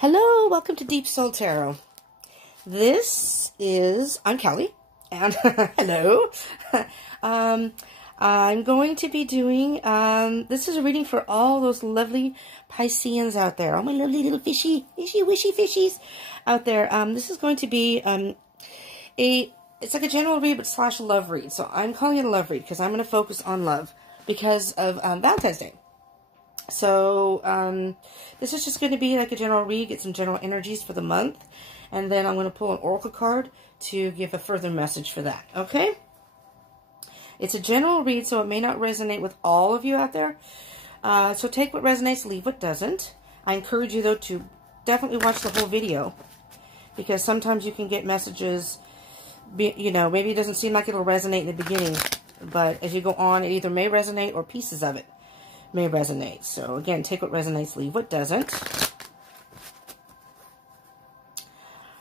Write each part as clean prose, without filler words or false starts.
Hello, welcome to Deep Soul Tarot. I'm Kelly, and hello. I'm going to be doing, this is a reading for all those lovely Pisceans out there, all my lovely little wishy fishies out there. This is going to be it's like a general read, but slash love read. So I'm calling it a love read because I'm going to focus on love because of Valentine's Day. So, this is just going to be like a general read, get some general energies for the month, and then I'm going to pull an oracle card to give a further message for that, okay? It's a general read, so it may not resonate with all of you out there. So take what resonates, leave what doesn't. I encourage you, though, to definitely watch the whole video, because sometimes you can get messages, you know, maybe it doesn't seem like it'll resonate in the beginning, but as you go on, it either may resonate or pieces of it may resonate. So again, take what resonates, leave what doesn't.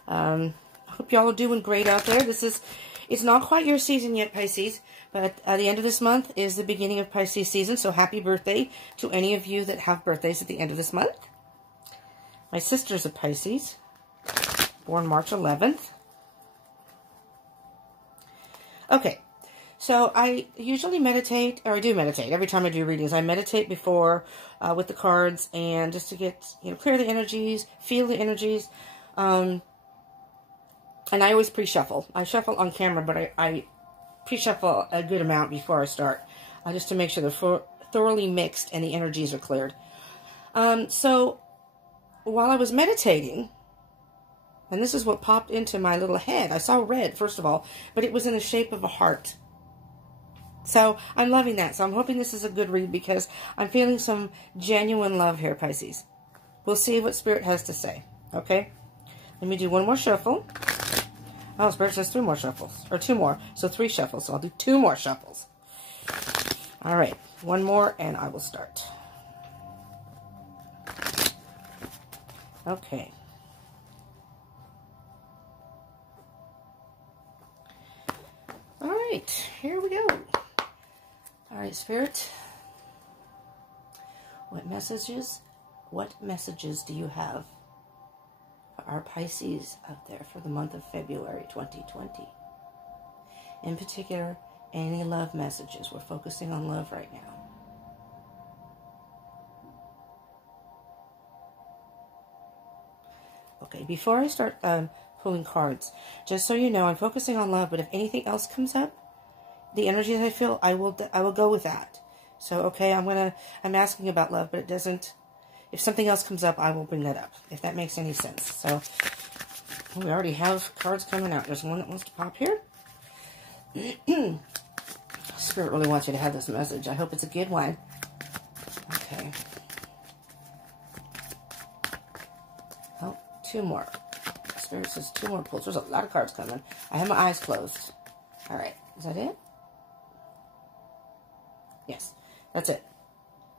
I hope y'all are doing great out there. It's not quite your season yet, Pisces, but at the end of this month is the beginning of Pisces season, so happy birthday to any of you that have birthdays at the end of this month. My sister's a Pisces, born March 11th. Okay. So I usually meditate, or I do meditate. Every time I do readings, I meditate before with the cards, and just to get, clear the energies, feel the energies. And I always pre-shuffle. I shuffle on camera, but I pre-shuffle a good amount before I start, just to make sure they're thoroughly mixed and the energies are cleared. So while I was meditating, and this is what popped into my little head. I saw red, first of all, but it was in the shape of a heart. So I'm loving that. So I'm hoping this is a good read because I'm feeling some genuine love here, Pisces. We'll see what Spirit has to say. Okay? Let me do one more shuffle. Oh, Spirit says 3 more shuffles. Or 2 more. So 3 shuffles. So I'll do 2 more shuffles. All right. 1 more and I will start. Okay. All right. Here we go. All right, Spirit, what messages do you have for our Pisces out there for the month of February 2020? In particular, any love messages. We're focusing on love right now. Okay, before I start pulling cards, just so you know, I'm focusing on love, but if anything else comes up, the energy that I feel, I will go with that. So, okay, I'm asking about love, but it doesn't, if something else comes up, I will bring that up, if that makes any sense. So, we already have cards coming out. There's one that wants to pop here. Spirit really wants you to have this message. I hope it's a good one. Okay. Oh, 2 more. Spirit says 2 more pulls. There's a lot of cards coming. I have my eyes closed. All right. Is that it? Yes, that's it.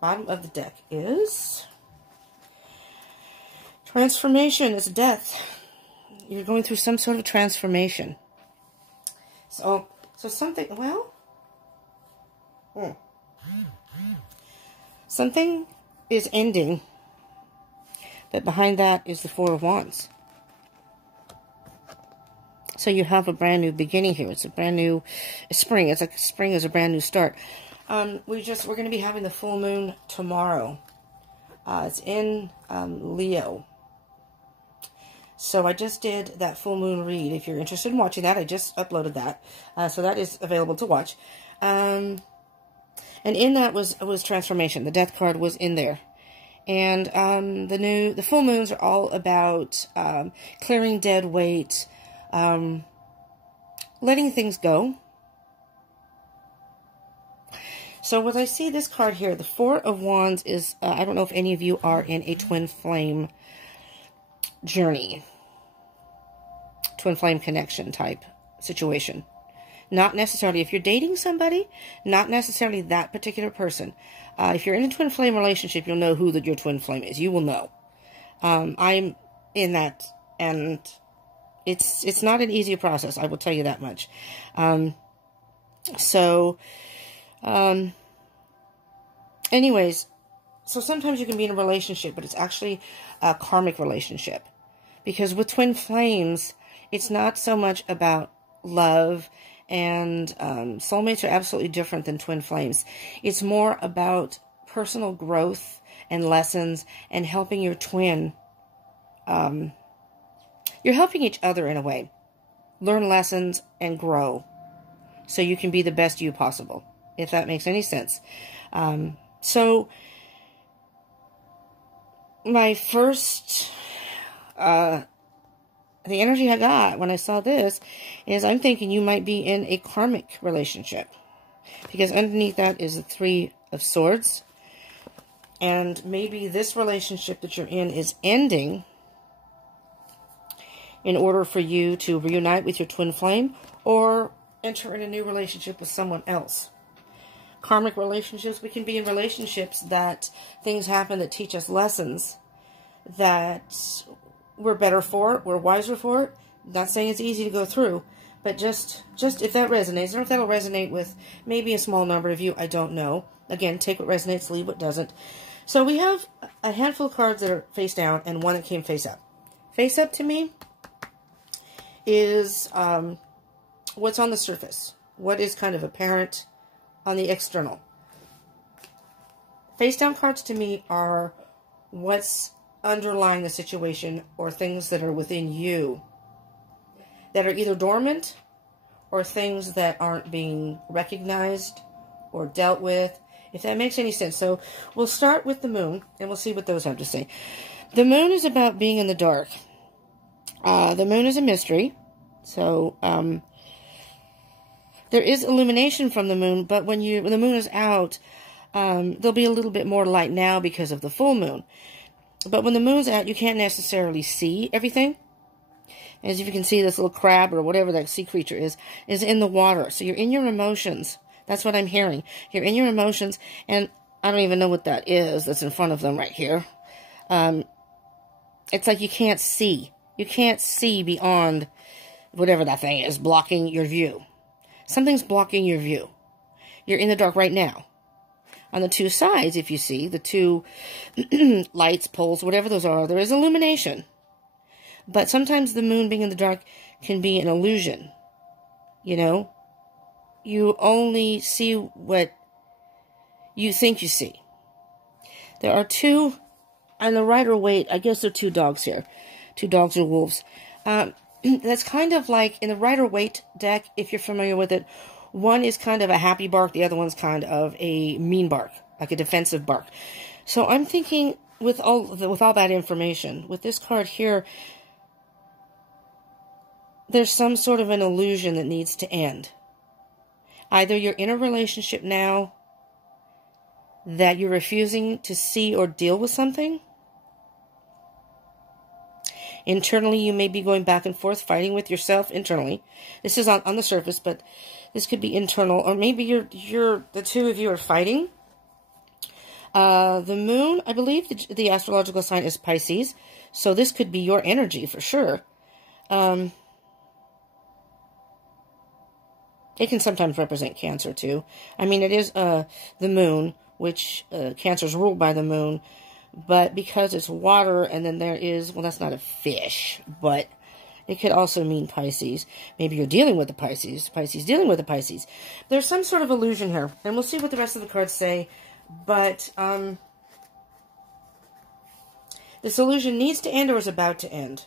Bottom of the deck is transformation. It's death. You're going through some sort of transformation. So something, well, something is ending, but behind that is the 4 of Wands. So you have a brand new beginning here. It's a brand new spring. It's like spring is a brand new start. We're going to be having the full moon tomorrow. It's in Leo. So I just did that full moon read. If you're interested in watching that, I just uploaded that. So that is available to watch. And in that was transformation. The death card was in there. And the full moons are all about clearing dead weight, letting things go. So when I see this card here, the 4 of Wands is, I don't know if any of you are in a twin flame journey, twin flame connection type situation. Not necessarily, if you're dating somebody, not necessarily that particular person. If you're in a twin flame relationship, you'll know who your twin flame is. You will know. I'm in that, and it's not an easy process, I will tell you that much. Anyways, So sometimes you can be in a relationship, but it's actually a karmic relationship. Because with twin flames, it's not so much about love, and soulmates are absolutely different than twin flames. It's more about personal growth and lessons and helping your twin. You're helping each other in a way. Learn lessons and grow so you can be the best you possible, if that makes any sense. So my first, the energy I got when I saw this is I'm thinking you might be in a karmic relationship, because underneath that is the Three of Swords, and maybe this relationship that you're in is ending in order for you to reunite with your twin flame or enter in a new relationship with someone else. Karmic relationships, we can be in relationships that things happen that teach us lessons that we're better for it, we're wiser for it. Not saying it's easy to go through, but just if that resonates, or if that'll resonate with maybe a small number of you, I don't know. Again, take what resonates, leave what doesn't. So we have a handful of cards that are face down and one that came face up. Face up to me is what's on the surface, what is kind of apparent on the external. Face down cards to me are what's underlying the situation, or things that are within you that are either dormant or things that aren't being recognized or dealt with, if that makes any sense. So we'll start with the moon and we'll see what those have to say. The moon is about being in the dark. The moon is a mystery. So there is illumination from the moon, but when the moon is out, there'll be a little bit more light now because of the full moon. But when the moon's out, you can't necessarily see everything. As if you can see, this little crab or whatever that sea creature is in the water. So you're in your emotions. That's what I'm hearing. You're in your emotions, and I don't even know what that is that's in front of them right here. It's like you can't see. You can't see beyond whatever that thing is blocking your view. Something's blocking your view. You're in the dark right now. On the two sides, if you see, the two lights, poles, whatever those are, there is illumination. But sometimes the moon being in the dark can be an illusion. You know? You only see what you think you see. There are two, on the Rider-Waite, I guess there are two dogs here. Two dogs or wolves. That's kind of like, in the Rider-Waite deck, if you're familiar with it, one is kind of a happy bark, the other one's kind of a mean bark, like a defensive bark. So I'm thinking, with all that information, with this card here, there's some sort of an illusion that needs to end. Either you're in a relationship now that you're refusing to see or deal with something. Internally, you may be going back and forth, fighting with yourself internally. This is on the surface, but this could be internal, or maybe the two of you are fighting. The moon, I believe the astrological sign is Pisces, so this could be your energy for sure. It can sometimes represent Cancer too. I mean, it is the moon, which Cancer is ruled by the moon, but because it's water, and then there is, well, that's not a fish, but it could also mean Pisces. Maybe you're dealing with the Pisces. Pisces dealing with the Pisces. There's some sort of illusion here, and we'll see what the rest of the cards say. But this illusion needs to end or is about to end.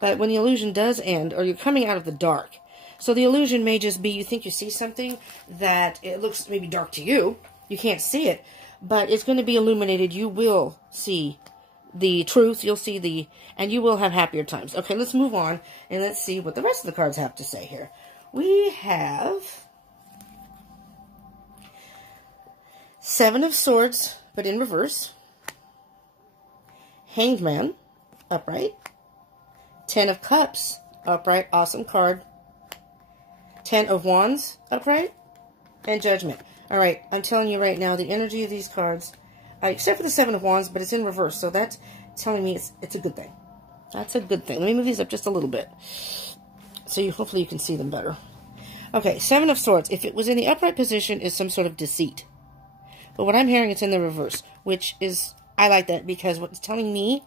But when the illusion does end, or you're coming out of the dark, so the illusion may just be you think you see something that it looks maybe dark to you. You can't see it, but it's going to be illuminated. You will see the truth, you'll see and you will have happier times. Okay, let's move on, and let's see what the rest of the cards have to say here. We have Seven of Swords, but in reverse. Hanged Man, upright. Ten of Cups, upright, awesome card. Ten of Wands, upright. And Judgment. Alright, I'm telling you right now, the energy of these cards, except for the Seven of Wands, but it's in reverse, so that's telling me it's a good thing. That's a good thing. Let me move these up just a little bit, so hopefully you can see them better. Okay, Seven of Swords. If it was in the upright position, is some sort of deceit. But what I'm hearing, it's in the reverse. which is, I like that because what it's telling me,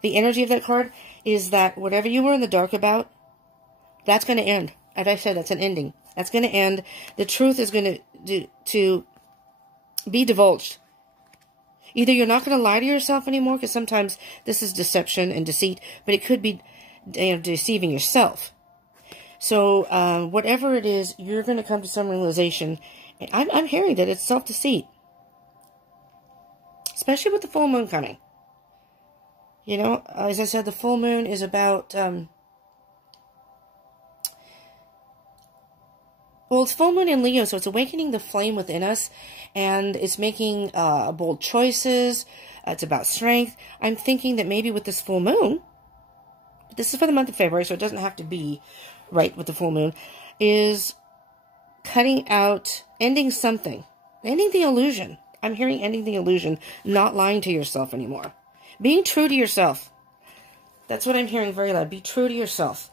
the energy of that card, is that whatever you were in the dark about, that's going to end. As I said, that's an ending. That's going to end. The truth is going to be divulged. Either you're not going to lie to yourself anymore, because sometimes this is deception and deceit, but it could be deceiving yourself. So whatever it is, you're going to come to some realization. I'm hearing that it's self-deceit. Especially with the full moon coming. You know, as I said, the full moon is about... well, it's full moon in Leo, so it's awakening the flame within us. And it's making bold choices. It's about strength. I'm thinking that maybe with this full moon... this is for the month of February, so it doesn't have to be right with the full moon, is cutting out, ending something, ending the illusion. I'm hearing ending the illusion, not lying to yourself anymore. Being true to yourself. That's what I'm hearing very loud. Be true to yourself.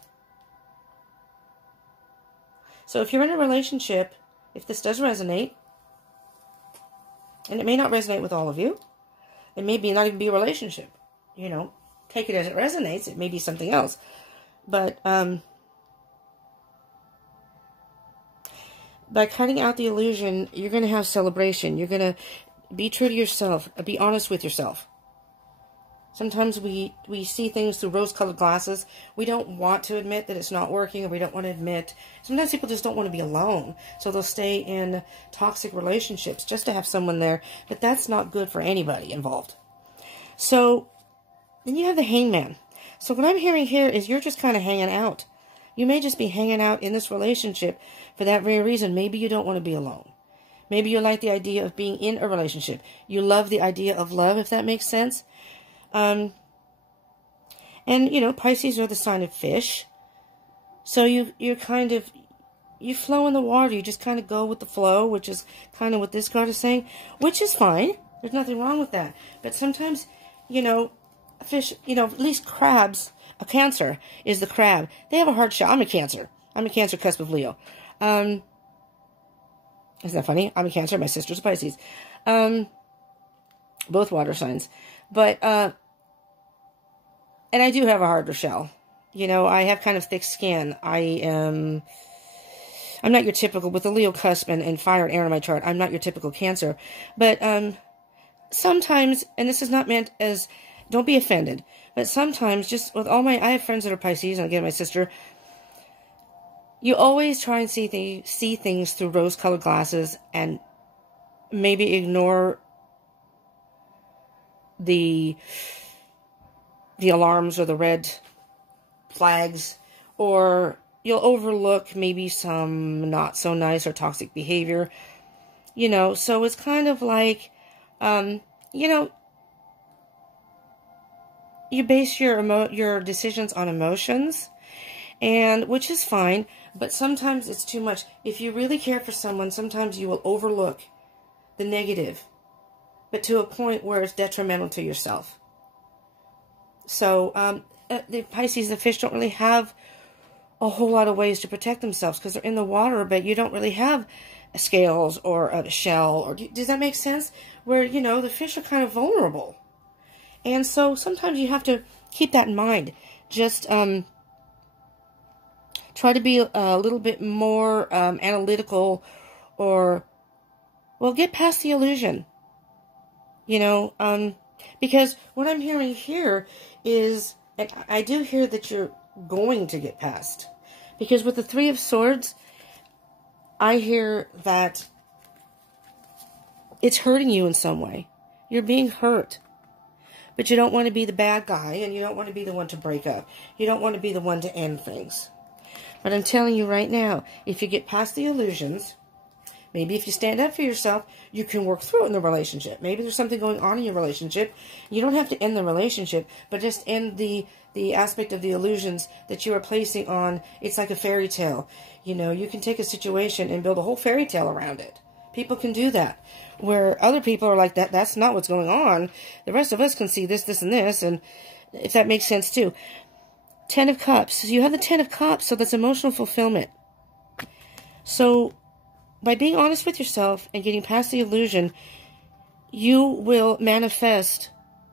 So if you're in a relationship, if this does resonate, and it may not resonate with all of you, it may be not even be a relationship, you know, take it as it resonates. It may be something else. But by cutting out the illusion, you're going to have celebration. You're going to be true to yourself. Be honest with yourself. Sometimes we see things through rose-colored glasses. We don't want to admit that it's not working, or we don't want to admit. Sometimes people just don't want to be alone. So they'll stay in toxic relationships just to have someone there. But that's not good for anybody involved. So then you have the hangman. So what I'm hearing here is you're just kind of hanging out. You may just be hanging out in this relationship for that very reason. Maybe you don't want to be alone. Maybe you like the idea of being in a relationship. You love the idea of love, if that makes sense. And, you know, Pisces are the sign of fish. So you're kind of, you flow in the water. You just kind of go with the flow, which is kind of what this card is saying, which is fine. There's nothing wrong with that. But sometimes, you know, fish, you know, at least crabs, a Cancer is the crab. They have a hard shell. I'm a Cancer. I'm a Cancer cusp of Leo. Isn't that funny? I'm a Cancer. My sister's a Pisces. Both water signs. But, and I do have a harder shell. You know, I have kind of thick skin. I'm not your typical, with the Leo cusp and fire and air in my chart, I'm not your typical Cancer. But, sometimes, and this is not meant as, don't be offended, but sometimes, just with all I have friends that are Pisces, and again, my sister, you always try and see things through rose-colored glasses, and maybe ignore the alarms or the red flags, or you'll overlook maybe some not so nice or toxic behavior, you know. So it's kind of like, you know, you base your decisions on emotions, and which is fine, but sometimes it's too much. If you really care for someone, sometimes you will overlook the negative, but to a point where it's detrimental to yourself. So the Pisces, the fish, don't really have a whole lot of ways to protect themselves because they're in the water, but you don't really have scales or a shell. Or does that make sense? Where, you know, the fish are kind of vulnerable. And so sometimes you have to keep that in mind. Just try to be a little bit more analytical, or, well, get past the illusion. You know, because what I'm hearing here is, and I do hear that you're going to get past. Because with the Three of Swords, I hear that it's hurting you in some way. You're being hurt. But you don't want to be the bad guy, and you don't want to be the one to break up. You don't want to be the one to end things. But I'm telling you right now, if you get past the illusions, maybe if you stand up for yourself, you can work through it in the relationship. Maybe there's something going on in your relationship. You don't have to end the relationship, but just end the aspect of the illusions that you are placing on. It's like a fairy tale. You know, you can take a situation and build a whole fairy tale around it. People can do that. Where other people are like, that's not what's going on. The rest of us can see this, this, and this. And if that makes sense too. Ten of Cups. So you have the Ten of Cups, so that's emotional fulfillment. So by being honest with yourself and getting past the illusion, you will manifest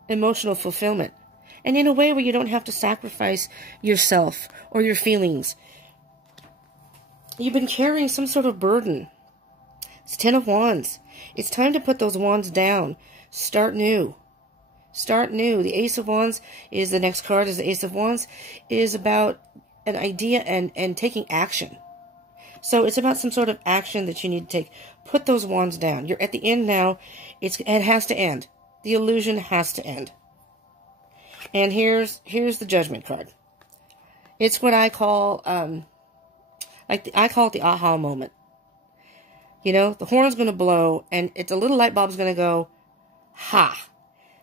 emotional fulfillment. And in a way where you don't have to sacrifice yourself or your feelings. You've been carrying some sort of burden. It's 10 of Wands. It's time to put those wands down. Start new. Start new. The Ace of Wands is the next card. Is the Ace of Wands is about an idea and taking action. So it's about some sort of action that you need to take. Put those wands down. You're at the end now. It has to end. The illusion has to end. And here's the Judgment card. It's what I call I call it the aha moment. You know, the horn's going to blow, and it's a little light bulb's going to go, ha,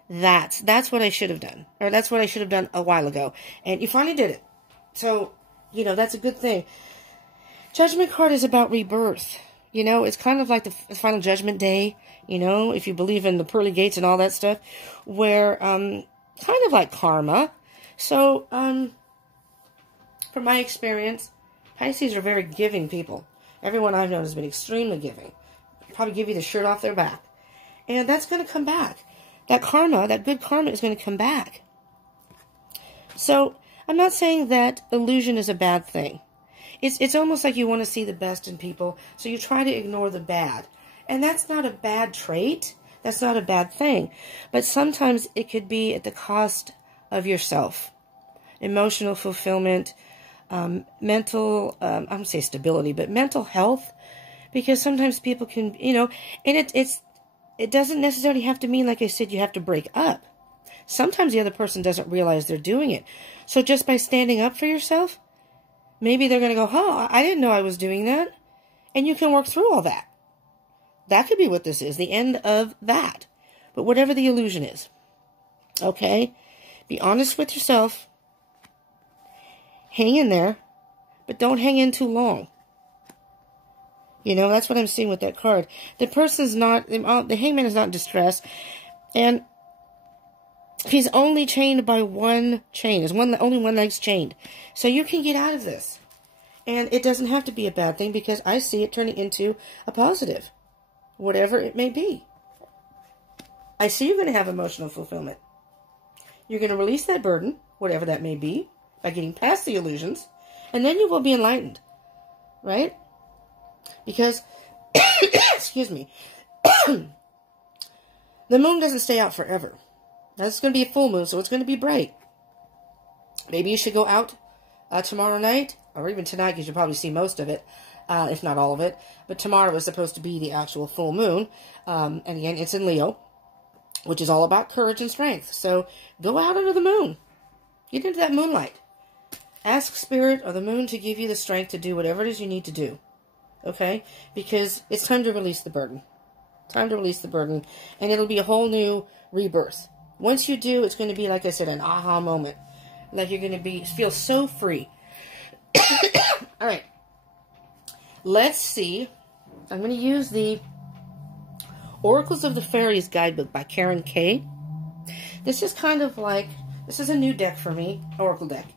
that's what I should have done. Or that's what I should have done a while ago. And you finally did it. So, you know, that's a good thing. Judgment card is about rebirth. You know, it's kind of like the final judgment day, you know, if you believe in the pearly gates and all that stuff, where, kind of like karma. So, from my experience, Pisces are very giving people. Everyone I've known has been extremely giving. Probably give you the shirt off their back. And that's going to come back. That karma, that good karma is going to come back. So, I'm not saying that illusion is a bad thing. It's almost like you want to see the best in people, so you try to ignore the bad. And that's not a bad trait. That's not a bad thing. But sometimes it could be at the cost of yourself. Emotional fulfillment, mental, I don't say stability, but mental health. Because sometimes people can, you know, and it doesn't necessarily have to mean, like I said, you have to break up. Sometimes the other person doesn't realize they're doing it. So just by standing up for yourself, maybe they're going to go, oh, I didn't know I was doing that. And you can work through all that. That could be what this is, the end of that. But whatever the illusion is, okay? Be honest with yourself. Hang in there, but don't hang in too long. You know, that's what I'm seeing with that card. The person's not, the hangman is not in distress, and he's only chained by one chain. There's only one leg's chained. So you can get out of this. And it doesn't have to be a bad thing, because I see it turning into a positive. Whatever it may be. I see you're going to have emotional fulfillment. You're going to release that burden, whatever that may be, by getting past the illusions. And then you will be enlightened. Right? Because, excuse me, the moon doesn't stay out forever. Now, it's going to be a full moon, so it's going to be bright. Maybe you should go out tomorrow night, or even tonight, because you'll probably see most of it, if not all of it. But tomorrow is supposed to be the actual full moon. And again, it's in Leo, which is all about courage and strength. So go out under the moon. Get into that moonlight. Ask Spirit or the moon to give you the strength to do whatever it is you need to do. Okay? Because it's time to release the burden. Time to release the burden. And it'll be a whole new rebirth. Once you do, it's going to be, like I said, an aha moment. Like you're going to feel so free. All right. Let's see. I'm going to use the Oracles of the Fairies guidebook by Karen Kay. This is kind of like, this is a new deck for me, Oracle deck.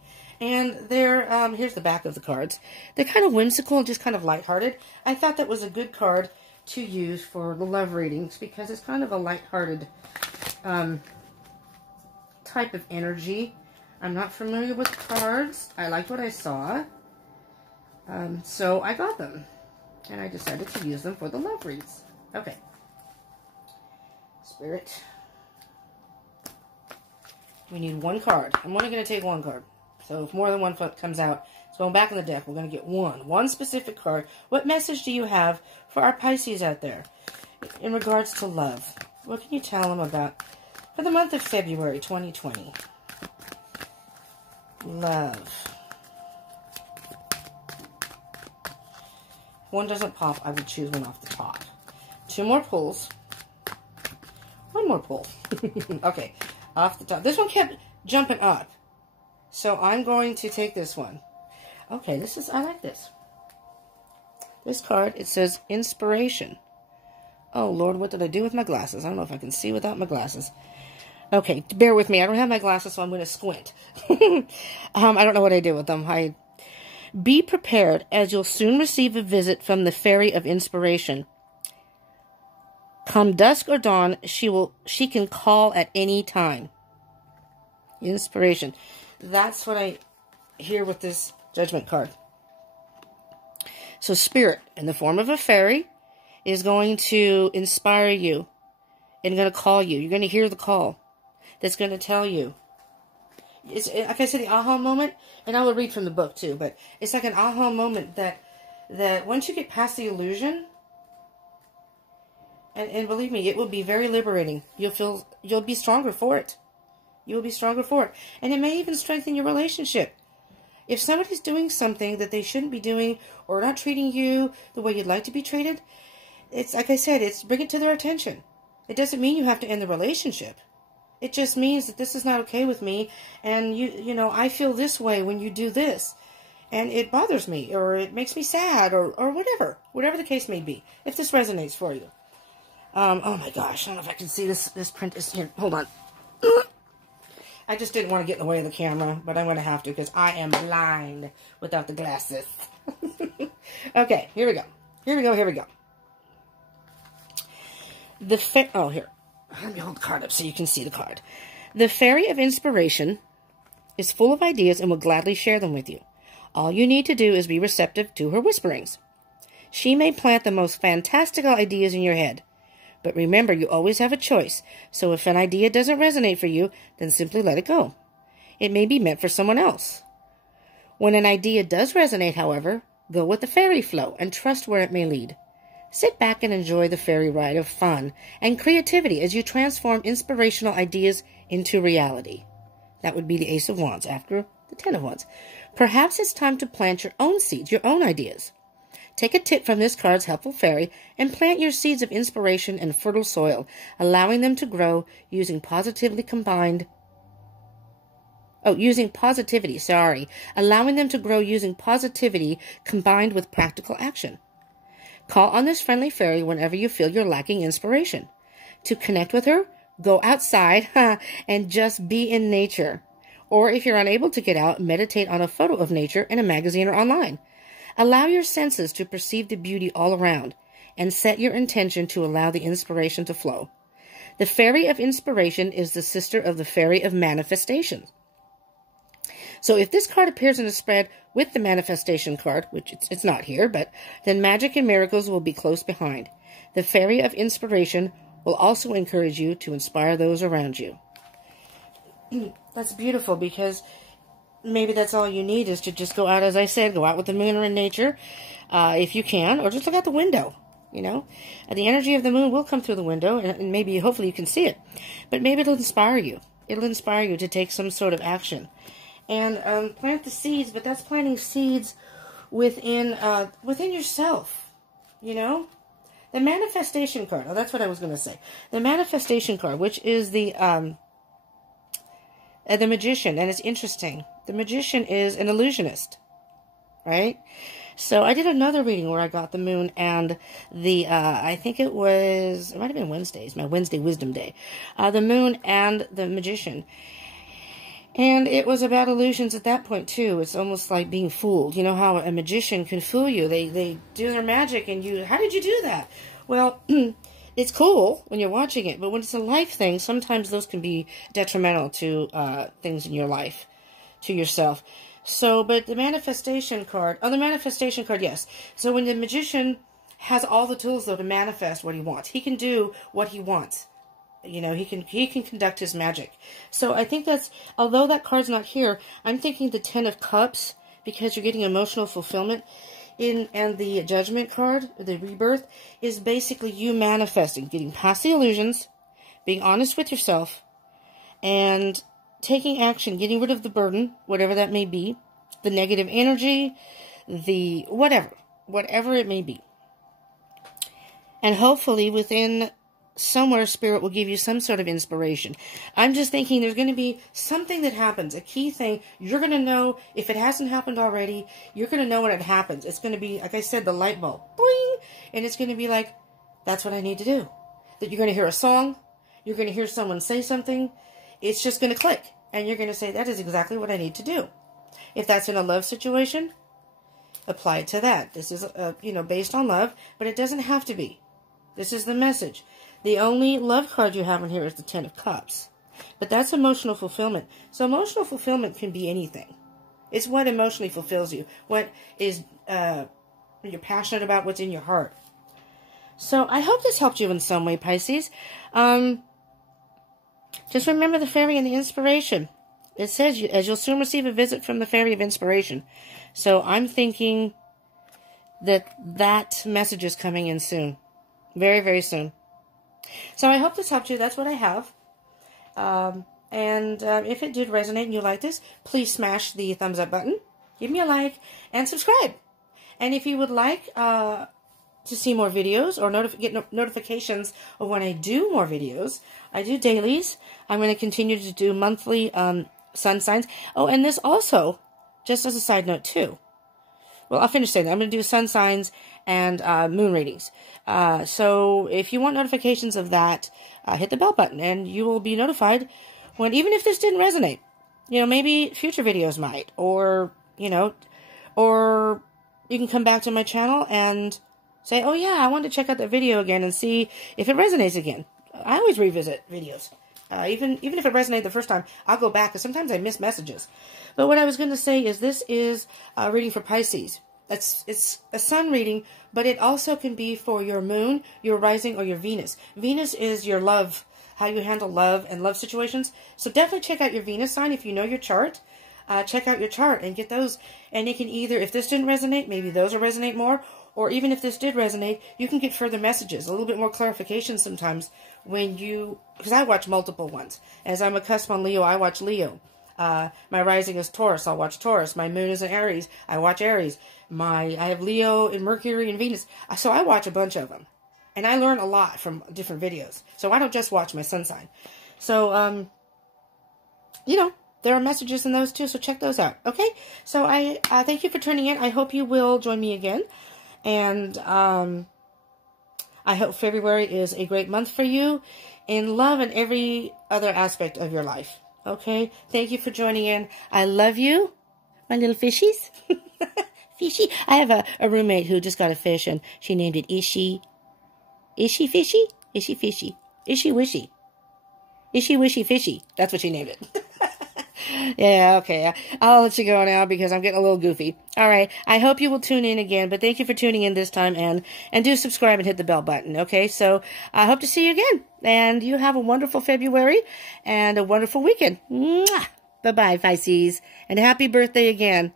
And they're, here's the back of the cards. They're kind of whimsical and just kind of lighthearted. I thought that was a good card to use for the love readings, because it's kind of a lighthearted type of energy. I'm not familiar with cards. I liked what I saw. So I got them. And I decided to use them for the love reads. Okay. Spirit. We need one card. I'm only going to take one card. So if more than one comes out, it's going back in the deck. We're going to get one specific card. What message do you have for our Pisces out there in regards to love? What can you tell them about for the month of February 2020? Love. If one doesn't pop, I would choose one off the top. Two more pulls. One more pull. Okay, off the top. This one kept jumping up. So I'm going to take this one. Okay, I like this. This card, it says Inspiration. Oh, Lord, what did I do with my glasses? I don't know if I can see without my glasses. Okay, bear with me. I don't have my glasses, so I'm going to squint. I don't know what I did with them. Be prepared, as you'll soon receive a visit from the Fairy of Inspiration. Come dusk or dawn, she can call at any time. Inspiration. That's what I hear with this Judgment card. So Spirit, in the form of a fairy, is going to inspire you and going to call you. You're going to hear the call that's going to tell you. It's like I said, the aha moment, and I will read from the book too, but it's like an aha moment that once you get past the illusion, and believe me, it will be very liberating. You'll be stronger for it. You will be stronger for it. And it may even strengthen your relationship. If somebody's doing something that they shouldn't be doing or not treating you the way you'd like to be treated, it's like I said, it's bring it to their attention. It doesn't mean you have to end the relationship. It just means that this is not okay with me, and you know, I feel this way when you do this, and it bothers me, or it makes me sad, or whatever the case may be. If this resonates for you. Oh my gosh, I don't know if I can see this print is here. Hold on. I just didn't want to get in the way of the camera, but I'm going to have to because I am blind without the glasses. Okay, here we go. Here we go. Here. Let me hold the card up so you can see the card. The Fairy of Inspiration is full of ideas and will gladly share them with you. All you need to do is be receptive to her whisperings. She may plant the most fantastical ideas in your head. But remember, you always have a choice, so if an idea doesn't resonate for you, then simply let it go. It may be meant for someone else. When an idea does resonate, however, go with the fairy flow and trust where it may lead. Sit back and enjoy the fairy ride of fun and creativity as you transform inspirational ideas into reality. That would be the Ace of Wands after the Ten of Wands. Perhaps it's time to plant your own seeds, your own ideas. Take a tip from this card's helpful fairy and plant your seeds of inspiration in fertile soil, allowing them to grow using positivity combined with practical action. Call on this friendly fairy whenever you feel you're lacking inspiration. To connect with her, go outside and just be in nature. Or if you're unable to get out, meditate on a photo of nature in a magazine or online. Allow your senses to perceive the beauty all around, and set your intention to allow the inspiration to flow. The Fairy of Inspiration is the sister of the Fairy of Manifestation. So if this card appears in a spread with the Manifestation card, which it's not here, but then magic and miracles will be close behind. The Fairy of Inspiration will also encourage you to inspire those around you. That's beautiful, because maybe that's all you need is to just go out, as I said, go out with the moon or in nature, if you can, or just look out the window, you know. The energy of the moon will come through the window, and maybe, hopefully you can see it. But maybe it'll inspire you. It'll inspire you to take some sort of action. And plant the seeds, but that's planting seeds within yourself, you know. The Manifestation card, oh, that's what I was going to say. The Manifestation card, which is the Magician, and it's interesting. The Magician is an illusionist, right? So I did another reading where I got the moon and the, I think it might have been Wednesdays, my Wednesday Wisdom Day. The moon and the Magician. And it was about illusions at that point, too. It's almost like being fooled. You know how a magician can fool you. They do their magic, and how did you do that? Well, it's cool when you're watching it, but when it's a life thing, sometimes those can be detrimental to things in your life, to yourself. So, but the Manifestation card, yes. So when the Magician has all the tools, though, to manifest what he wants, he can do what he wants. You know, he can conduct his magic. So I think that's, although that card's not here, I'm thinking the Ten of Cups, because you're getting emotional fulfillment. And the Judgment card, the Rebirth, is basically you manifesting, getting past the illusions, being honest with yourself, and taking action, getting rid of the burden, whatever that may be, the negative energy, the whatever it may be. And hopefully within somewhere Spirit will give you some sort of inspiration. I'm just thinking there's going to be something that happens, a key thing. You're going to know, if it hasn't happened already, you're going to know when it happens. It's going to be, like I said, the light bulb. Boing! And it's going to be like, that's what I need to do. That you're going to hear a song. You're going to hear someone say something. It's just going to click. And you're going to say, that is exactly what I need to do. If that's in a love situation, apply it to that. This is, based on love, but it doesn't have to be. This is the message. The only love card you have in here is the Ten of Cups. But that's emotional fulfillment. So emotional fulfillment can be anything. It's what emotionally fulfills you. What is you're passionate about, what's in your heart. So I hope this helped you in some way, Pisces. Just remember the fairy and the inspiration. It says, as you'll soon receive a visit from the fairy of inspiration. So I'm thinking that message is coming in soon. Very, very soon. So I hope this helped you. That's what I have. If it did resonate and you like this, please smash the thumbs up button. Give me a like and subscribe. And if you would like to see more videos or get notifications of when I do more videos, I do dailies. I'm going to continue to do monthly sun signs. Oh, and this also, just as a side note too. Well, I'll finish saying that. I'm going to do sun signs and moon readings. So if you want notifications of that, hit the bell button and you will be notified when, even if this didn't resonate, you know, maybe future videos might, or, you know, or you can come back to my channel and say, oh yeah, I want to check out that video again and see if it resonates again. I always revisit videos. Even if it resonated the first time, I'll go back, because sometimes I miss messages. But what I was going to say is this is a reading for Pisces. It's a sun reading, but it also can be for your moon, your rising, or your Venus. Venus is your love, how you handle love and love situations. So definitely check out your Venus sign if you know your chart. Check out your chart and get those. And you can either, if this didn't resonate, maybe those will resonate more. Or even if this did resonate, you can get further messages, a little bit more clarification sometimes when you, because I watch multiple ones. As I'm a cusp on Leo, I watch Leo. My rising is Taurus, I'll watch Taurus. My moon is in Aries, I watch Aries. I have Leo and Mercury and Venus, so I watch a bunch of them. And I learn a lot from different videos. So I don't just watch my sun sign. So, you know, there are messages in those too, so check those out, okay? So I thank you for tuning in. I hope you will join me again. And I hope February is a great month for you in love and every other aspect of your life. Okay? Thank you for joining in. I love you, my little fishies. Fishy. I have a roommate who just got a fish, and she named it Ishy. Ishy Fishy? Ishy Fishy. Ishy Wishy. Ishy Wishy Fishy. That's what she named it. Yeah, okay. I'll let you go now because I'm getting a little goofy. All right. I hope you will tune in again, but thank you for tuning in this time, and do subscribe and hit the bell button, okay? So I hope to see you again, and you have a wonderful February and a wonderful weekend. Mwah! Bye-bye, Pisces, and happy birthday again.